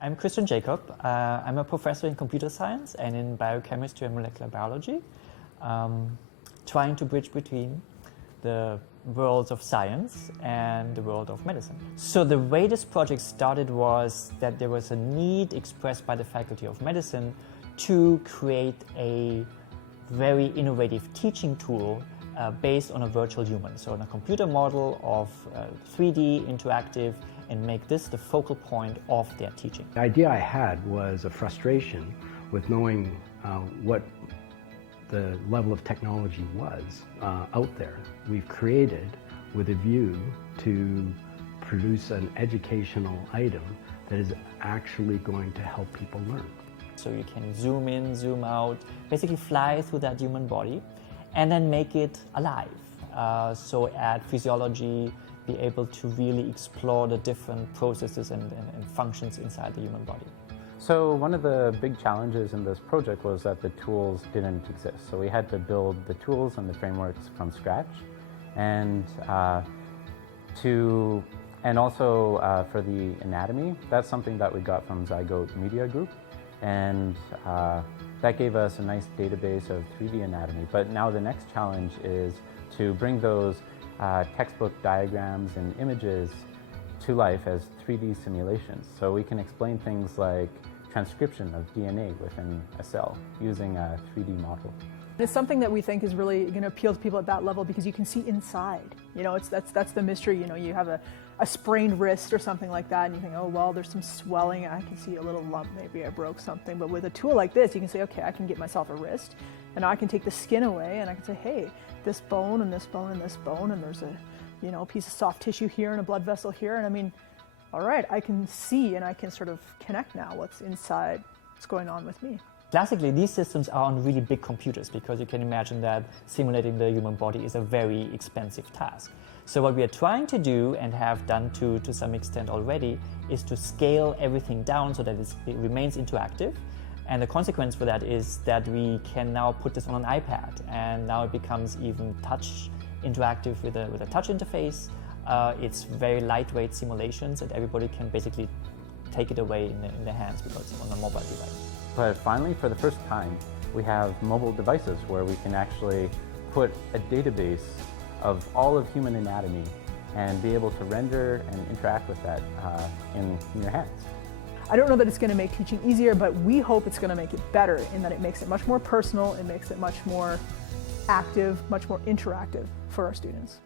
I'm Christian Jacob. I'm a professor in computer science and in biochemistry and molecular biology, trying to bridge between the worlds of science and the world of medicine. So the way this project started was that there was a need expressed by the Faculty of Medicine to create a very innovative teaching tool based on a virtual human, so on a computer model of 3D interactive, and make this the focal point of their teaching. The idea I had was a frustration with knowing what the level of technology was out there. We've created with a view to produce an educational item that is actually going to help people learn. So you can zoom in, zoom out, basically fly through that human body and then make it alive. So add physiology, be able to really explore the different processes and functions inside the human body. So one of the big challenges in this project was that the tools didn't exist. So we had to build the tools and the frameworks from scratch. And also for the anatomy, that's something that we got from Zygote Media Group. And that gave us a nice database of 3D anatomy. But now the next challenge is to bring those textbook diagrams and images to life as 3D simulations. So we can explain things like transcription of DNA within a cell using a 3D model. It's something that we think is really going to appeal to people at that level because you can see inside. You know, that's the mystery. You know, you have a sprained wrist or something like that and you think, oh, well, there's some swelling. I can see a little lump. Maybe I broke something. But with a tool like this, you can say, okay, I can get myself a wrist and I can take the skin away and I can say, hey, this bone and this bone and this bone and there's a piece of soft tissue here and a blood vessel here. And I mean, all right, I can see and I can sort of connect now what's inside, what's going on with me. Classically, these systems are on really big computers because you can imagine that simulating the human body is a very expensive task. So what we are trying to do and have done to some extent already is to scale everything down so that it remains interactive. And the consequence for that is that we can now put this on an iPad and now it becomes even touch interactive with a touch interface. It's very lightweight simulations and everybody can basically take it away in their hands because it's on a mobile device. But finally, for the first time, we have mobile devices where we can actually put a database of all of human anatomy and be able to render and interact with that in your hands. I don't know that it's going to make teaching easier, but we hope it's going to make it better in that it makes it much more personal, it makes it much more active, much more interactive for our students.